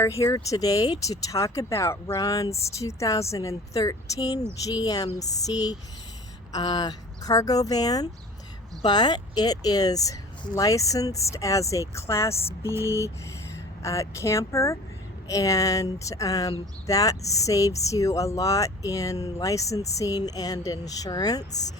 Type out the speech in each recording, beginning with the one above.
are here today to talk about Ron's 2013 GMC cargo van, but it is licensed as a Class B camper, and that saves you a lot in licensing and insurance.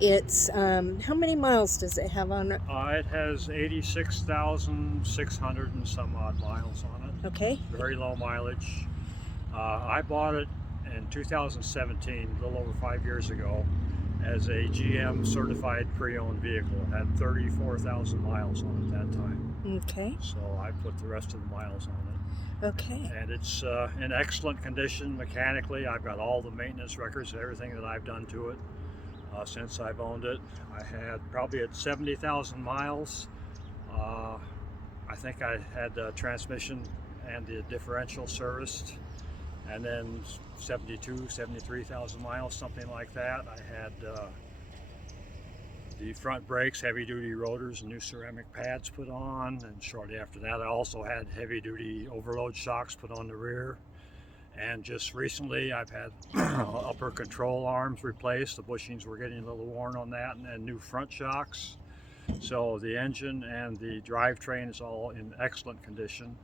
It's how many miles does it have on it? It has 86,600 and some odd miles on it. Okay. Very low mileage. I bought it in 2017, a little over 5 years ago, as a GM certified pre-owned vehicle. It had 34,000 miles on it that time. Okay. So I put the rest of the miles on it. Okay. And it's in excellent condition mechanically. I've got all the maintenance records, everything that I've done to it. Since I've owned it. I had probably at 70,000 miles. I think I had the transmission and the differential serviced, and then 73,000 miles, something like that. I had the front brakes, heavy duty rotors, and new ceramic pads put on, and shortly after that I also had heavy duty overload shocks put on the rear. And just recently I've had upper control arms replaced. The bushings were getting a little worn on that, and then new front shocks. So the engine and the drivetrain is all in excellent condition.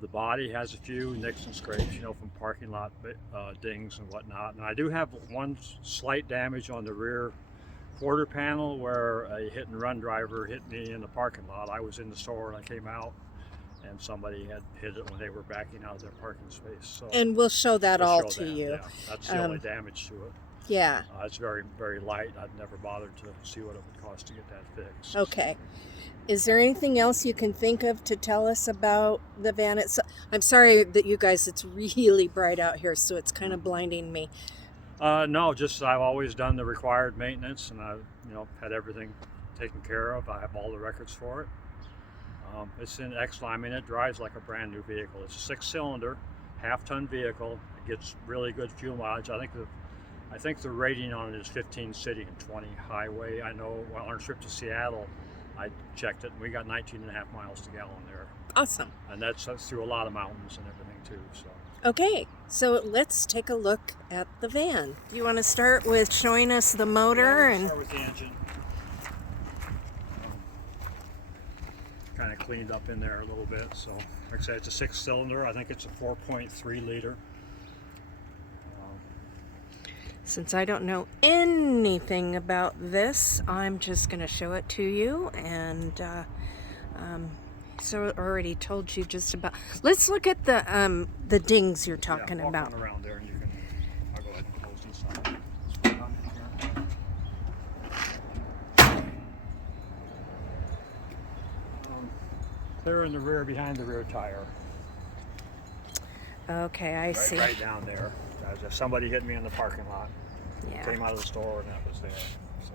The body has a few nicks and scrapes, you know, from parking lot dings and whatnot. And I do have one slight damage on the rear quarter panel where a hit and run driver hit me in the parking lot. I was in the store and I came out, and somebody had hit it when they were backing out of their parking space. So And we'll show that we'll all show to that. you. Yeah, that's the only damage to it. Yeah. It's very, very light. I've never bothered to see what it would cost to get that fixed. Okay. Is there anything else you can think of to tell us about the van? I'm sorry that you guys, it's really bright out here, so it's kind of blinding me. No, just I've always done the required maintenance, and I've had everything taken care of. I have all the records for it. It's in excellent. I mean, it drives like a brand new vehicle. It's a 6-cylinder, half-ton vehicle. It gets really good fuel mileage. I think the rating on it is 15 city and 20 highway. I know on our trip to Seattle, I checked it, and we got 19.5 miles to gallon there. Awesome. And that's through a lot of mountains and everything too. So. Okay, so let's take a look at the van. You want to start with showing us the motor? Yeah, we'll start with the engine. Kind of cleaned up in there a little bit. So, like I said, it's a 6-cylinder. I think it's a 4.3 liter. Since I don't know anything about this, I'm just going to show it to you. And so I already told you just about. Let's look at the dings you're talking about. On around there, and I'll go ahead and close this up. Clear in the rear behind the rear tire. Okay, I see. Right down there. Somebody hit me in the parking lot. Yeah. Came out of the store and that was there. So.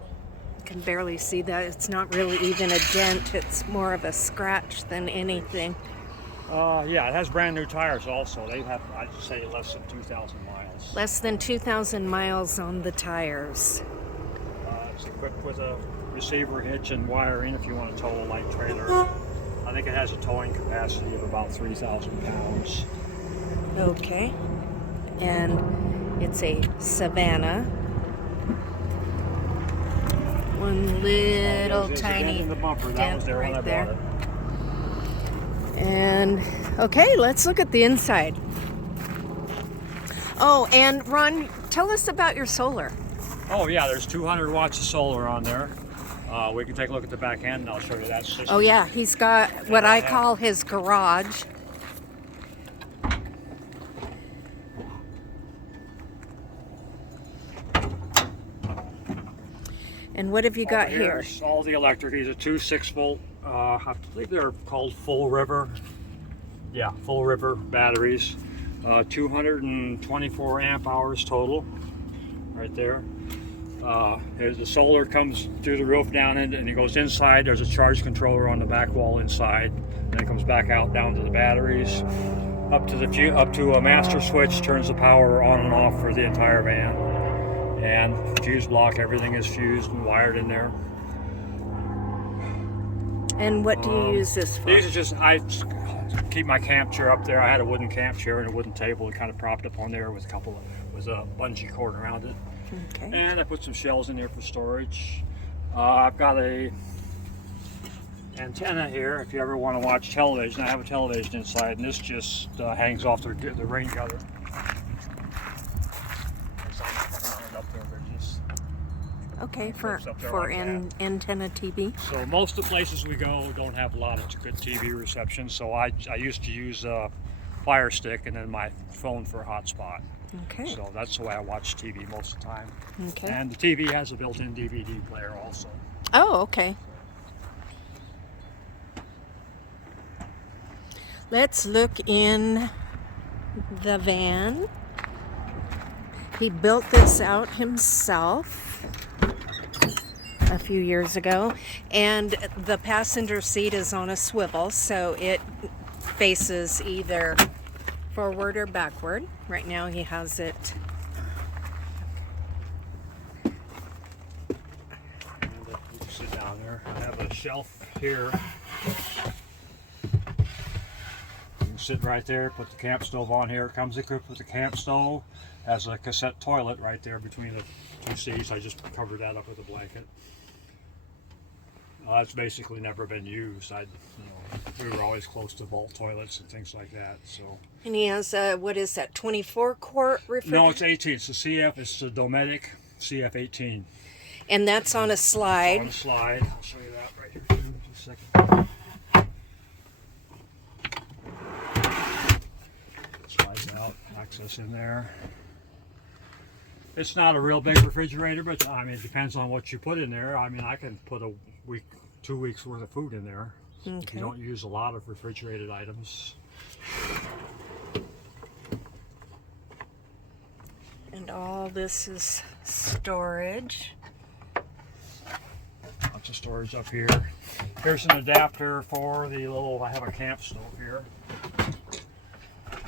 You can barely see that. It's not really even a dent. It's more of a scratch than anything. Yeah, it has brand new tires also. They have, I'd say, less than 2,000 miles. Less than 2,000 miles on the tires. It's equipped with a receiver hitch and wiring if you want to tow a light trailer. I think it has a towing capacity of about 3,000 pounds. Okay. And it's a Savana. One little tiny dent right there. And okay, let's look at the inside. Oh, and Ron, tell us about your solar. Oh yeah, there's 200 watts of solar on there. We can take a look at the back end and I'll show you that system. Oh yeah, he's got what I call his garage. And what have you got here? All the electric. These are two 6-volt, I believe they're called full river. Yeah, full river batteries. 224 amp hours total, right there. There's the solar comes through the roof down in, and it goes inside. There's a charge controller on the back wall inside, and it comes back out down to the batteries. Up to a master switch turns the power on and off for the entire van. And fuse block, everything is fused and wired in there. And what do you use this for? These are just, I keep my camp chair up there. I had a wooden camp chair and a wooden table and kind of propped up on there with a bungee cord around it. Okay. And I put some shells in there for storage. I've got a antenna here if you ever want to watch television. I have a television inside, and this just hangs off the rain gutter. Okay, for antenna TV. So most of the places we go don't have a lot of good TV reception, so I used to use a Fire Stick and then my phone for a hotspot. Okay. So that's the way I watch TV most of the time. Okay. And the TV has a built-in DVD player also. Oh, okay. Let's look in the van. He built this out himself a few years ago, and the passenger seat is on a swivel, so it faces either forward or backward. Right now he has it. And you can sit down there. I have a shelf here. You can sit right there, put the camp stove on here. It comes equipped with the camp stove. Has a cassette toilet right there between the two seats. I just covered that up with a blanket. It's basically never been used. We were always close to vault toilets and things like that. So. And he has a, what is that, 24-quart refrigerator? No, it's 18. It's a CF. It's a Dometic CF 18. And that's on a slide. On a slide. I'll show you that right here too. Just a second. Slides out. Access in there. It's not a real big refrigerator, but I mean, it depends on what you put in there. I mean, I can put a week, 2 weeks worth of food in there. Okay. If you don't use a lot of refrigerated items. And all this is storage. Lots of storage up here. Here's an adapter for the little, I have a camp stove here.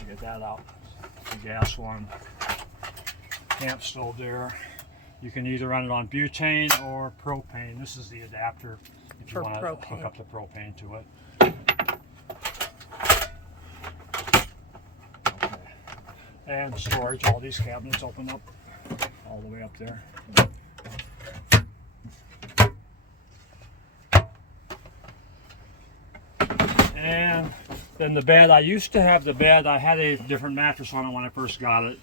Get that out. The gas one. Camp stove there. You can either run it on butane or propane. This is the adapter if you want to hook up the propane to it. Okay. And storage, all these cabinets open up all the way up there. And then the bed, I used to have the bed, I had a different mattress on it when I first got it.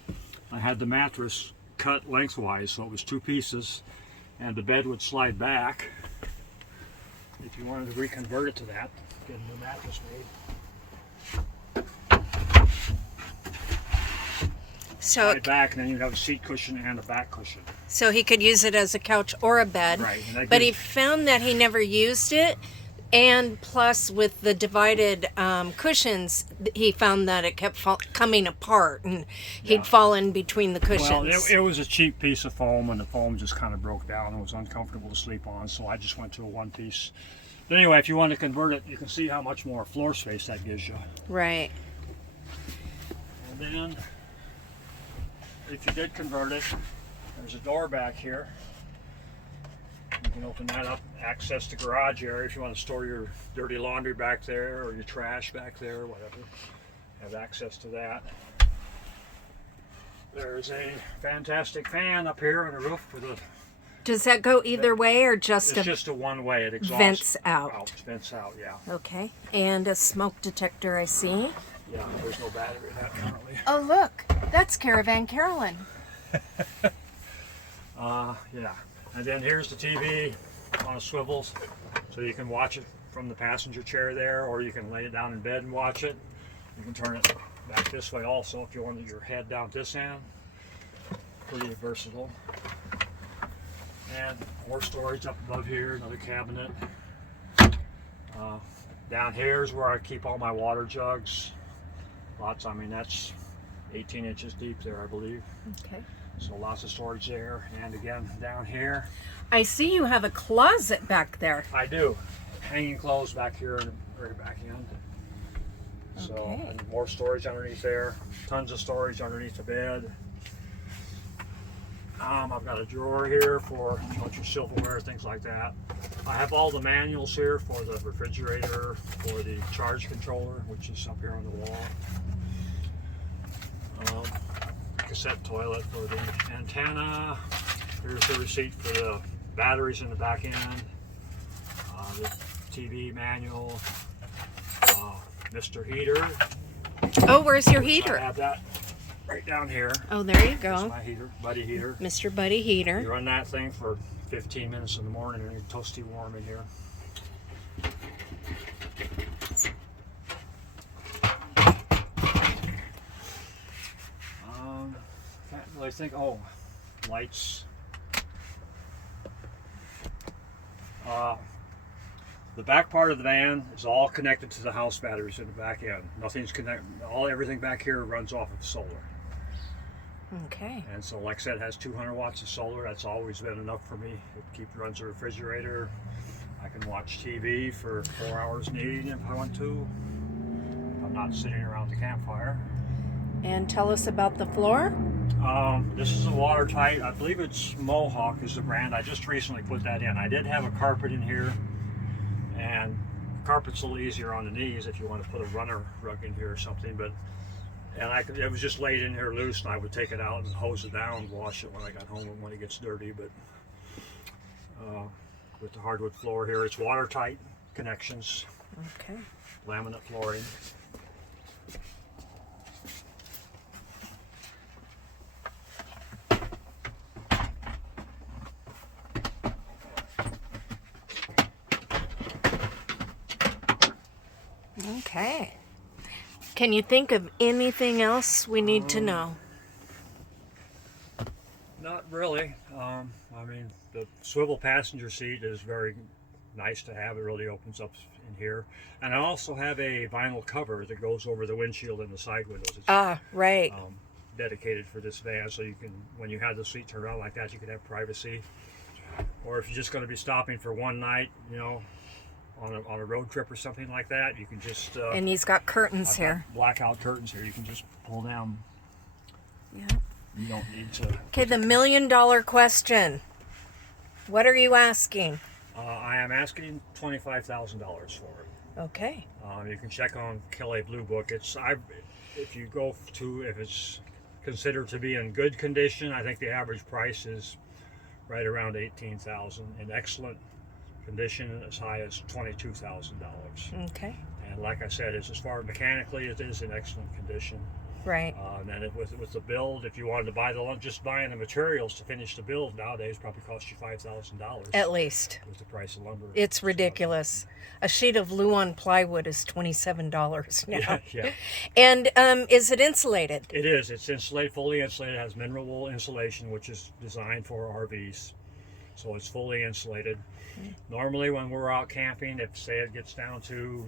I had the mattress cut lengthwise, so it was two pieces, and the bed would slide back. If you wanted to reconvert it to that, get a new mattress made. So Slide back, and then you'd have a seat cushion and a back cushion. So he could use it as a couch or a bed. Right. But he found that he never used it. And plus, with the divided cushions, he found that it kept coming apart, and he'd fall in between the cushions. Well, it was a cheap piece of foam, and the foam just kind of broke down and was uncomfortable to sleep on, so I just went to a one-piece. But anyway, if you want to convert it, you can see how much more floor space that gives you. Right. And then, if you did convert it, there's a door back here. You can open that up, access the garage area if you want to store your dirty laundry back there or your trash back there or whatever. Have access to that. There's a fantastic fan up here on the roof for the... Does that go either way or just It's just a one-way. It exhausts vents out? Vents out, yeah. Okay. And a smoke detector, I see. Yeah, there's no battery in that currently. Oh, look. That's Caravan Carolyn. Yeah. And then here's the TV on swivels, so you can watch it from the passenger chair there, or you can lay it down in bed and watch it. You can turn it back this way also if you want your head down this end. Pretty versatile. And more storage up above here, another cabinet. Down here is where I keep all my water jugs. Lots, I mean that's 18 inches deep there, I believe. Okay. So lots of storage there. And again, down here. I see you have a closet back there. I do. Hanging clothes back here in the very back end. So, Okay. and more storage underneath there. Tons of storage underneath the bed. I've got a drawer here for your silverware, things like that. I have all the manuals here for the refrigerator, for the charge controller, which is up here on the wall. Cassette toilet for the antenna. Here's the receipt for the batteries in the back end. The TV manual. Mr. Heater. Oh, where's your heater? I have that right down here. Oh, there you That's go. my heater, Buddy Heater. Mr. Buddy Heater. You run that thing for 15 minutes in the morning and it's toasty warm in here. Can't really think. Oh, lights. The back part of the van is all connected to the house batteries in the back end. Nothing's connected. Everything back here runs off of solar. Okay. And so, like I said, it has 200 watts of solar. That's always been enough for me. It runs the refrigerator. I can watch TV for 4 hours needing if I want to. I'm not sitting around the campfire. And tell us about the floor. This is a watertight. I believe it's Mohawk is the brand. I just recently put that in. I did have a carpet in here, and carpet's a little easier on the knees if you want to put a runner rug in here or something. But it was just laid in here loose, and I would take it out and hose it down, wash it when I got home when it gets dirty. But with the hardwood floor here, it's watertight connections. Okay. Laminate flooring. Okay. Can you think of anything else we need to know? Not really. I mean, the swivel passenger seat is very nice to have. It really opens up in here. And I also have a vinyl cover that goes over the windshield and the side windows. It's, Right. dedicated for this van, so you can, when you have the seat turned around like that, you can have privacy. Or if you're just going to be stopping for one night, you know, on a road trip or something like that, you can just And he's got curtains here. blackout curtains here. You can just pull down. Yeah. You don't need to. Okay, the $1 million question. What are you asking? I am asking $25,000 for it. Okay. You can check on Kelly Blue Book. If you go to, if it's considered to be in good condition, I think the average price is right around $18,000. In excellent condition, as high as $22,000. Okay. And like I said, it's as far mechanically, it is in excellent condition. Right. And then with the build, if you wanted to buy just buying the materials to finish the build nowadays probably costs you $5,000 At least. with the price of lumber. It's ridiculous. A sheet of Luan plywood is $27 now. Yeah, yeah. And is it insulated? It is. It's insulated, fully insulated. It has mineral wool insulation, which is designed for RVs. So it's fully insulated. Normally when we're out camping, if say it gets down to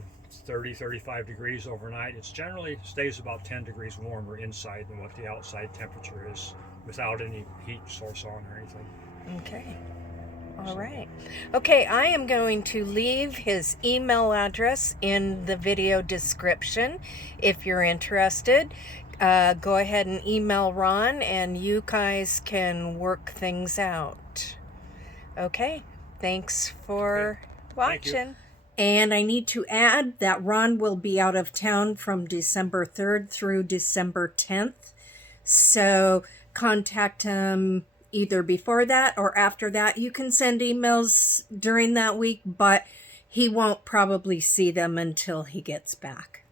30-35 degrees overnight, it generally stays about 10 degrees warmer inside than what the outside temperature is without any heat source on or anything. Okay. All right. Okay, I am going to leave his email address in the video description. If you're interested, go ahead and email Ron and you guys can work things out. Okay. Thanks for watching. Thank you. And I need to add that Ron will be out of town from December 3rd through December 10th. So contact him either before that or after that. You can send emails during that week, but he won't probably see them until he gets back.